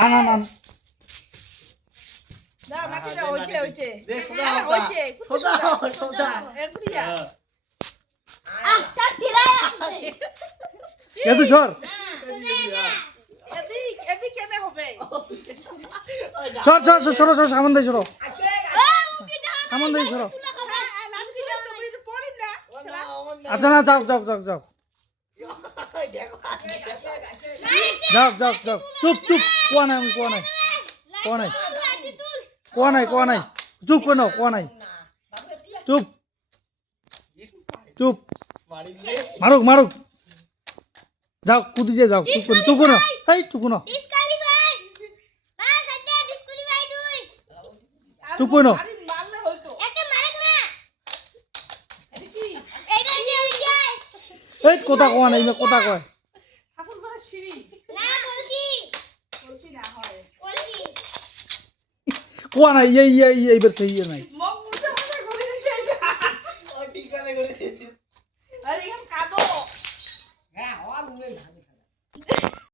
আন না মাটি দাও হইছে দেখ খোদা খোদা এখনি যা এদু সর এদিক কেন হবে সর সামন দেই সরো সামন দেই সরো আচ্ছা না যাও চুপ কোয়া নাই চুপ কেন কোয়া নাই চুপ মারুক যাও কুদি যাও চুপ করো এই চুপ করো চুপ করো এই কথা কোয়া নাই কথা কয় কোয়া নাই এইবার খেয়ে নাই ঠিকানা করে